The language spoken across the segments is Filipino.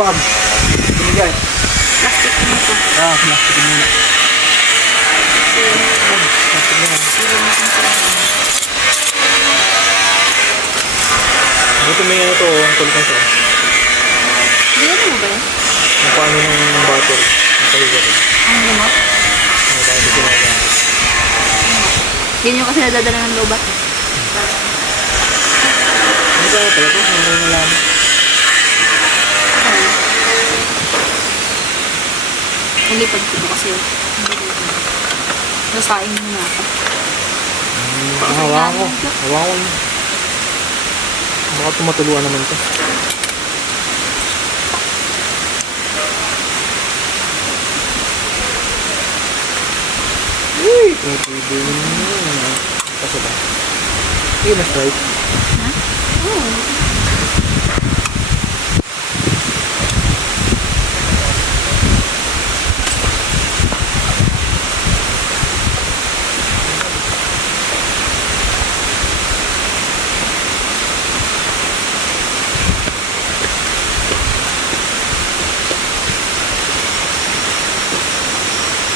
Wag. Binigay. Plastic mo ito. Plastic muna. Buti may ano to, ang kulit na ito. Hindi mo ba yan? Ang paano ng battery. Ang gamot? Ano tayo dito na yan. Yan yung kasi nadadala ng lobat. Ano tayo pala ito? Ano tayo nalaman? Nalipad ko kasi yun. Nasaing mo na ako. Hawa ko. Hawa ko yun. Baka tumatuluan naman ito. Uy! Pwede yun. Kaso ba? Hindi na strike. Ha? Oo.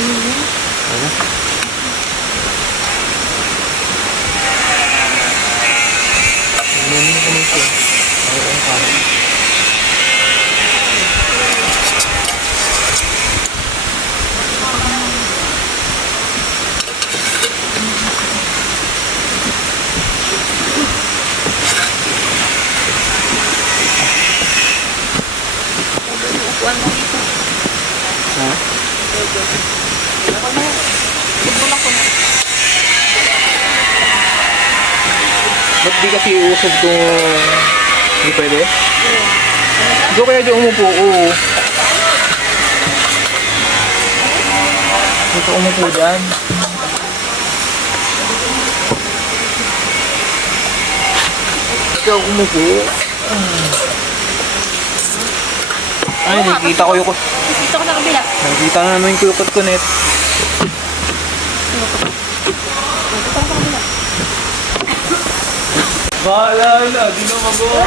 Ano? Ano mo kami ito? Ayaw ang kami. Upuan mo dito. Ha? Ibulak ko na. Ba't di kasi uusog itong... Hindi pwede? Doon kaya di umupo. Oo. Dito umupo dyan. Ikaw umupo. Ay, nakikita ko yung... Dito ko sa kabila. Nakikita na naman yung kulukot ko net. Dito ko sa kabila. Bahala na, di na magawa.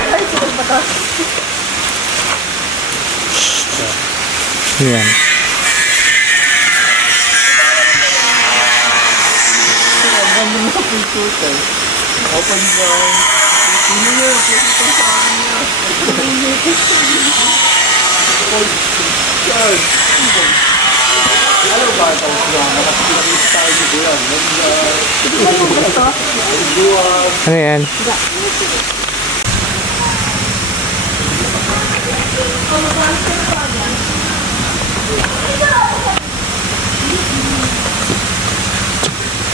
Yan. Ganda mo sa computer. Open down. Sino niya? Sino sa akin niya? Charge. Ano ba ito? Nakapagpapit tayo ni Buwan. Ano yan?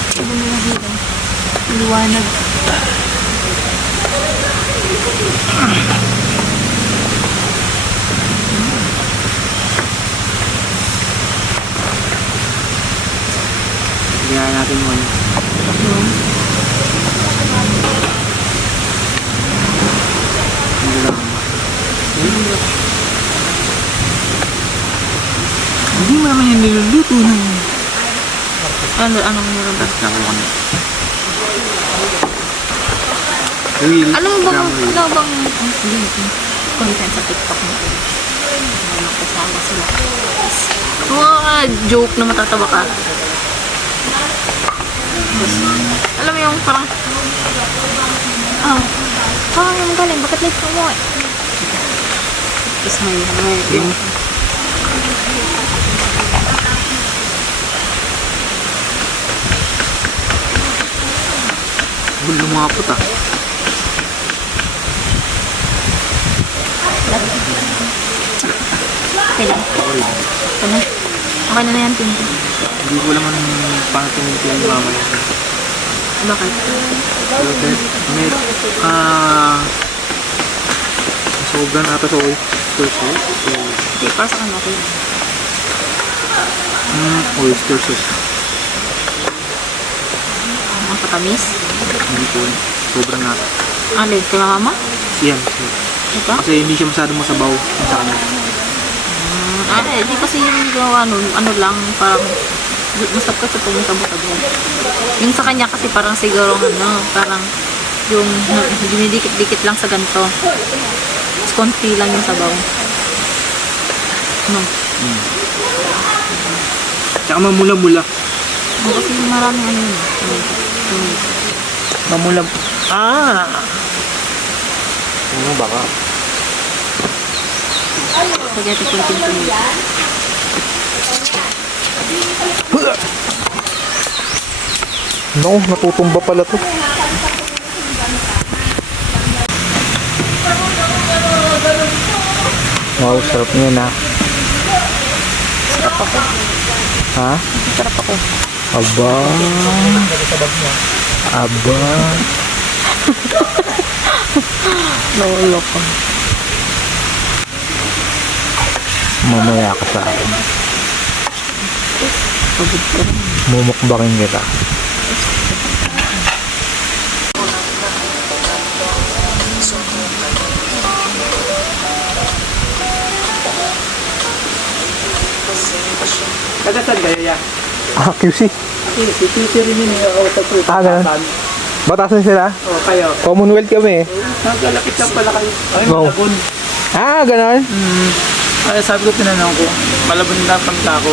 Sabi nila dito. Liwanag. Tingnan natin muna. Hindi mo naman yung niluluto na. Anong meron ba? Nakuha na. Ano bang content sa TikTok mo? Kasama sila. Mga joke na matatawa ka. Alam mo yung parang parang yung galing, bakit live mo eh? Tapos may lumapot ah. okay lang. Ito na. Okay na yan, Tintin. Hindi ko naman pangtingin ko yung mamaya. Bakit? Pero may sobrang ata sa oyster sauce. Hindi, para sa kanya okay. Oyster sauce. Ang katamis. Hindi ko. Sobrang ata. Alin, kay mama? Yan. Ito? Kasi hindi siya masyadong masabaw sa kanya. Di kasi yung gawa nun, ano lang, parang masarap ka sa tumitabo-tabo. Yung sa kanya kasi parang siguro, parang yung dinidikit-dikit lang sa ganito. Mas konti lang yung sabaw. No. Tsaka mamula-mula. Kasi maraming ano yun. Mamula. Ah! Ano baka? Spaghetti continue. No, natutumba pala to. Wow, sarap niyan ha. Sarap ako. Ha? Sarap ako. Aba. Aba. Lolo ko. Mamaya ka sa akin. Pagod ka rin. Mumukbakin kita. Taga saan kayo yan? Ah, QC. Si QC rin yun yung kausap ko. Ah, ganun. Batasan sila? O, kayo. Commonwealth kami eh. Naglalapit lang pala kayo. Ay, Wow. Malabon. Ah, ganun. Ay, sabi ko tinanong ko. Malabon na pangta ko.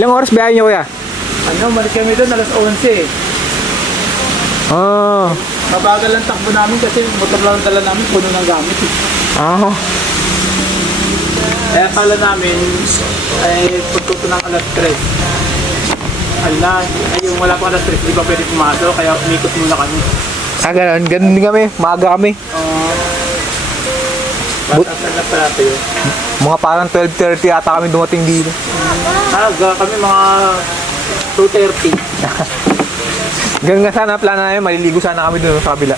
Ilang oras biyahe niyo kuya? Ano, malis kami doon, alas 11 eh. Ah. Mabagal lang takbo namin kasi motor lang ang dala namin, puno ng gamit eh. Ah. Kaya kala namin, ay pututo ng alas 3. Ala, ay yung wala pa alas 3, di ba pwede pumasok, kaya umikot muna kami. Ah, ganun. Ganun din kami. Maaga kami. Batasan na pala tayo. Mga parang 12:30 ata kami dumating dito. Aga kami mga 2:30. Ganun nga sana plano namin. Maliligo sana kami doon sa kabila.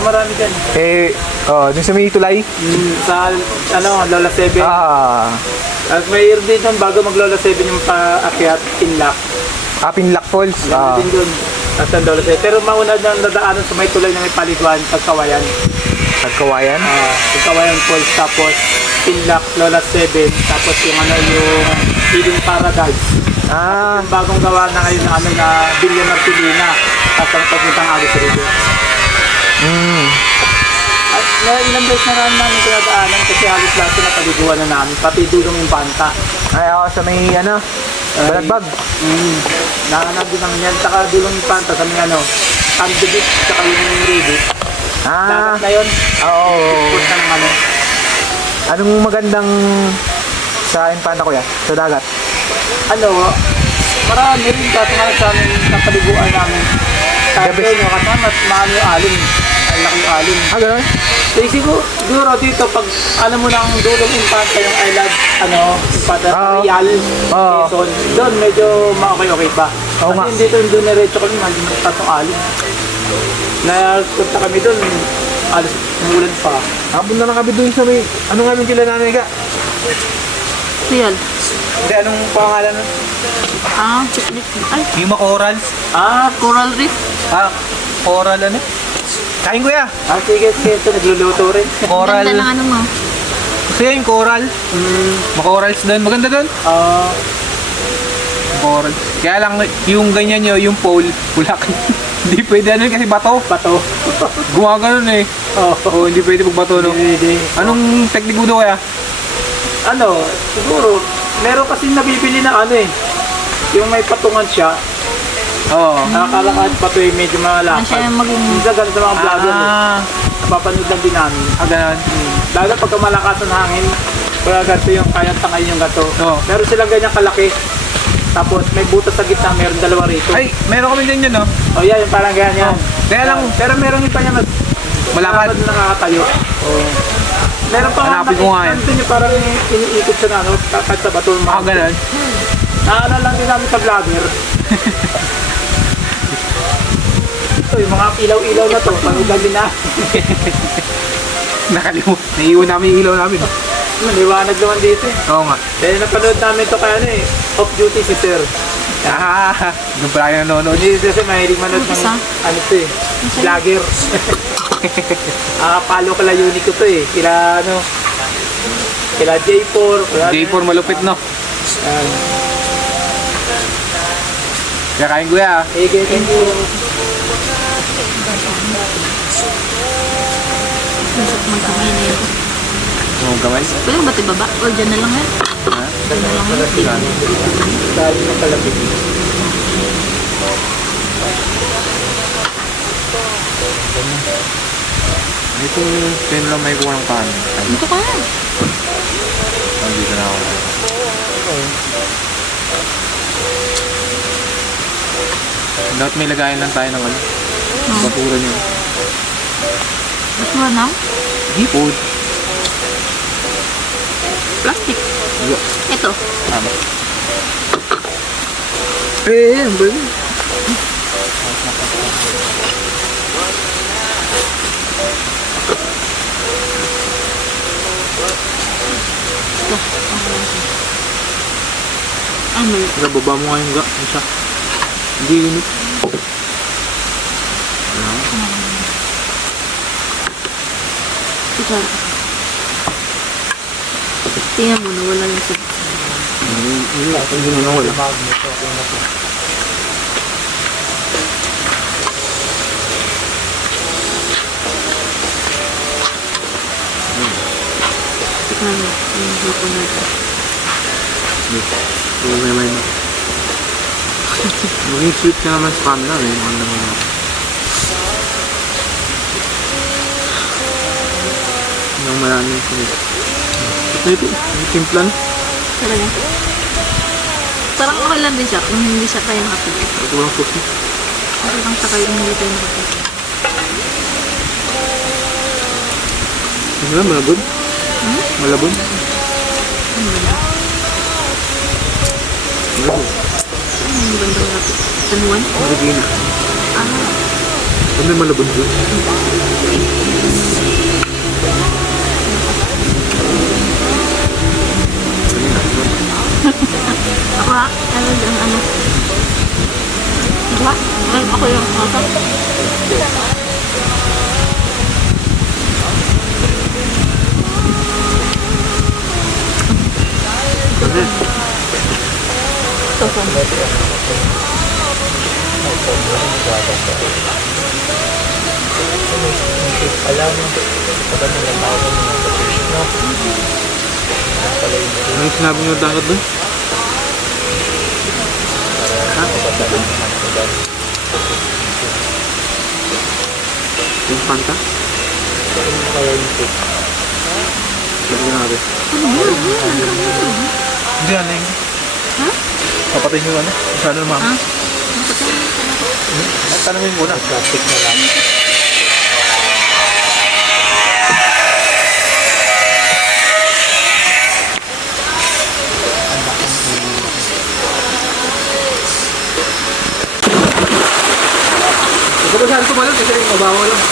Marami dyan. Eh, dun sa may tulay. Sa, Lola 7. At may year din doon, bago mag Lola 7 yung paakyat, Pinlock. Pinlock Falls. Meron din doon. At ang Lola 7. Pero mauna nang nadaanan sa may tulay na may paliguan, Pagkawayan. Nagkawayan. Pagkawayan Falls, tapos Pinlock, Lola 7, tapos yung yung Healing Paradise. Yung bagong gawa na ngayon ng Villa Marcelina. At ang pagpuntang Agos River. At ilang beses na rin namin pinadaanan kasi halos lahat na paliguan na namin, pati dulong yung banta. Ay, ako sa may balagbag. Nandun namin yan, saka dulong yung banta sa may Candidate, saka yung Ribit. Dagat na yun. Oo. Punta ng Anong magandang sa Infanta kuya? Sa dagat? Marami rin kasi nga sa amin napaliguan namin. Sabi nyo, kasama mas mahal yung alin. Ang laki yung alin. Ganun? So, siguro dito, pag alam mo ng dulong impanta yung island, Infanta Real, Quezon, doon medyo okay pa. Oo nga. Kasi dito yung dunerecho kami, hindi mo tatong alin. Nagpunta kami doon, alas ng ulan pa. Habon na lang kami doon sa may, ano nga yung kila nanay ka? Real. Hindi, anong pangalan nun? Chiclit. Ay, Yung corals. coral reef. Coral ano? Kain kuya. Sige, ito, nagluluto rin. Coral. Ganda ng ano mo. Gusto yung coral. Makorals doon. Maganda doon. Coral. Kaya lang, yung ganyan nyo, yung pole, bulak. Hindi pwede kasi bato. Pato. Gumaganon eh. Oo, hindi pwede pagbato no. Hindi. Anong technique mo daw kaya? Siguro, meron kasi nabibili na yung may patungan siya. Oo. Nakakala kahit pato yung medyo malapad. Siya yung maging... Minsan ganun sa mga vlogger napapanood lang din namin. Ganun. Lalo pagka malakas ang hangin, kaya ganito yung kayang tangay yung gato. Oo. Meron silang ganyang kalaki. Tapos may butas sa gitna, meron dalawa rito. Ay, meron kami din yun no? Yeah, yung parang ganyan. Kaya lang, Pero meron iba niya malapad. na nakakatayo. Meron pa Hanapin ko nga yan. nakikita niyo parang iniikot siya na kahit sa bato. Ganun. Naaalala lang din namin sa vlogger. Ito, yung mga ilaw-ilaw na to, panugan din na. Nakalimut. Naiiwan namin yung ilaw namin. Maliwanag naman dito eh. Oo nga. Dahil napanood namin ito kaya off duty si Sir. Doon pala kayo nanonood. Hindi kasi mahilig manood ng Isa? ito eh, vlogger. Follow kala unique ko to eh. Kila J4. J4 malupit no? Kaya kain kuya. Sige, thank you. Yung kamay. Pwede ba ito baba? O dyan na lang yan? Ha? Dyan na lang yan. Dahil ng kalapit. Dito, kayo lang may kuha ng kanin. Ay, Dito ka na. nandito na ako. Dapat may lagayan lang tayo ng ano. Basura niyo. Basura na? Hipod. Plastic. Yeah. Ito. Tama. Eh, yan ba yun? Ito. Ano yun? Teka, baba mo nga yung ga. Ano siya? Hindi yun. Ito. Tingnan mo, nawala yung sa... Hindi mo na wala. Tingnan mo, yung grupo na ito. May may na. Maging sweet ka naman sa camera. May mga naman. Yung maraming sweet. Ito. Yung timplan. Talaga. Parang okay lang din siya kung hindi siya kaya nakapili. Ito lang pusi. Okay lang siya kaya hindi tayo nakapili. Ano ba? Malabon? Malabon? Malabon. Ano yung bandang rapid? Tanuan? Marigina. Ah, Ano may malabon doon? ako ha? Ano dyan? Ano? Diba? Ay, ako yung mata. Kasi, Ito po. ano yung sinabi niyo dagat doon? Ha? Yung Fanta? Lagyan natin. Hindi ano yung... Ha? Papatay nyo ano? Masyado naman. Ha? At tanongin mo na. Plastic na lang. Ito ba saan tumalon? Kasi yung mabaho lang.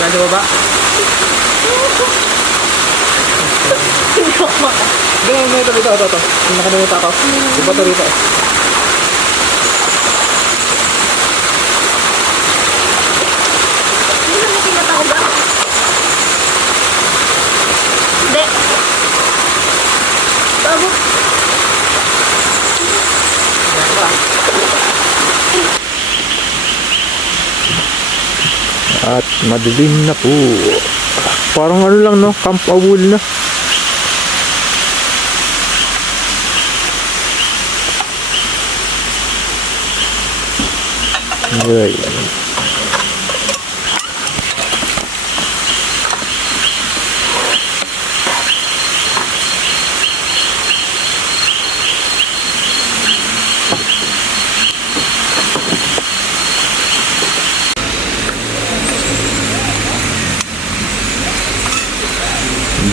Nagano ba? Hindi, ito. Yung nakalimutan ako. Yung bato rito. Hindi na mo tinatawag ba? Hindi. Tabo. At madilim na po. Parang ano lang no, Camp Awul na. Okay.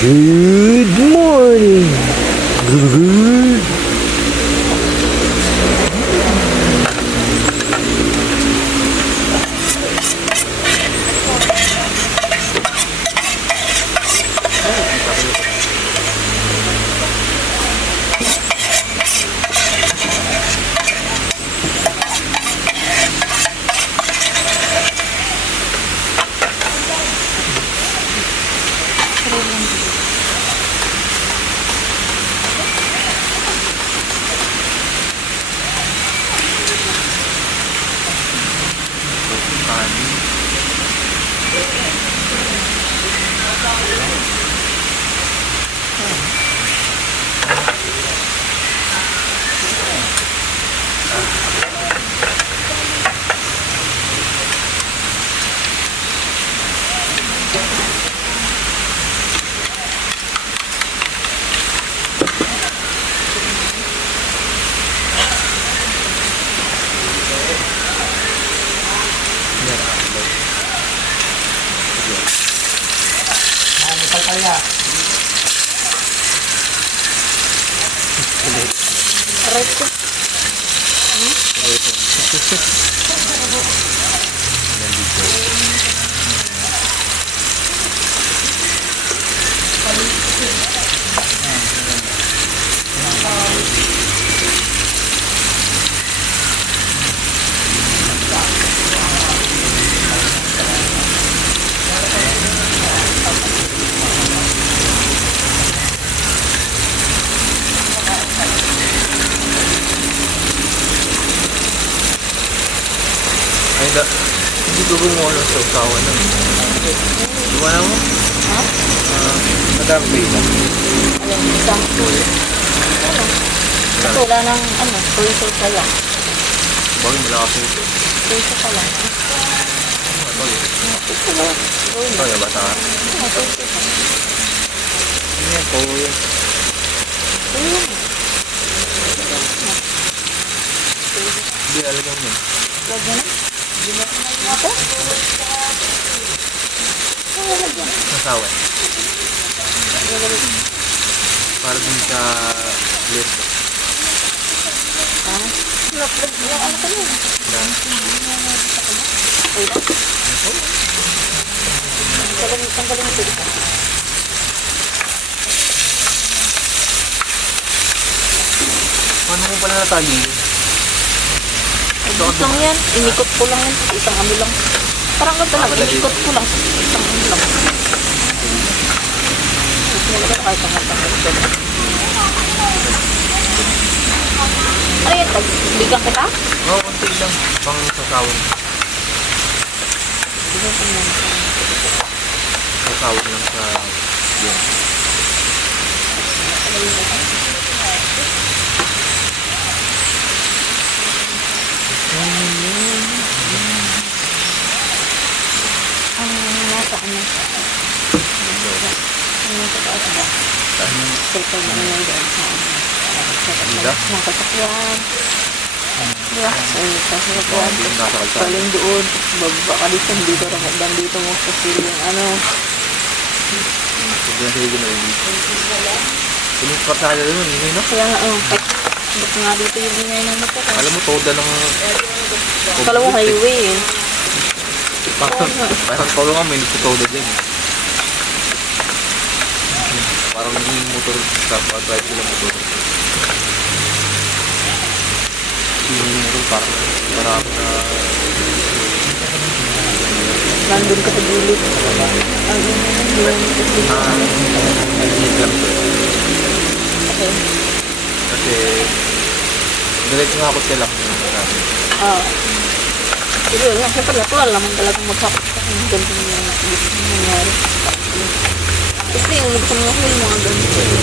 Good morning! Aray ko. Ay, hindi ko gumawa ng sausawan na. Gumana mo? Ha? Madami ba ito? Alam, isang tuloy. Ano? Ito, wala ng, tuloy pa lang. Bakit malakas ito? Tuloy pa lang. Ano yun? Ito lang. Tuloy Ito yung bata. Tuloy pa. Ano yan? Puro yun. Tuloy. Hindi alagang yun. Lagyan na. Ako? Lagyan. Sausawan. Para din sa list. Ha? Ano ka yun? Na. Uy, tanggalin mo dito. Paano mo pala natali yun? Ikot lang yan. Inikot ko lang yan. Isang ano lang. Parang ganito lang. Inikot ko lang. Isang ano lang. Wala ka kahit ang tanggal. Ano yan? Bigang kita? Oo, konti lang. Pang sasawan. Bigang ko muna. Sasawan lang sa yun. Ang nasa ano? Ano sa taas ba? Paper na lang doon sa Gila? mga kasakyan. Diba? Sa kasakyan. Hindi yung nasa kalsada. Galing doon. Bababa ka dito. Dito mo sa yung ano. Hindi na sige na rin. Piling kartada naman, hindi na. Kaya nga, ba't nga dito yung ingay ng motor? Alam mo, toda ng... Kala mo highway eh. Parang tolo nga, may nagtutoda dyan. Parang yung motor, drive ko lang motor. Yung motor, parang marami na... Nandun ka sa gilid. Ang Ayun lang to. Okay. Kasi, diretso nga ako sila. Siguro nga, siyempre natural naman talagang maghapot ka kung ganito yung nangyari. Kasi yung gusto mo yung mga ganito.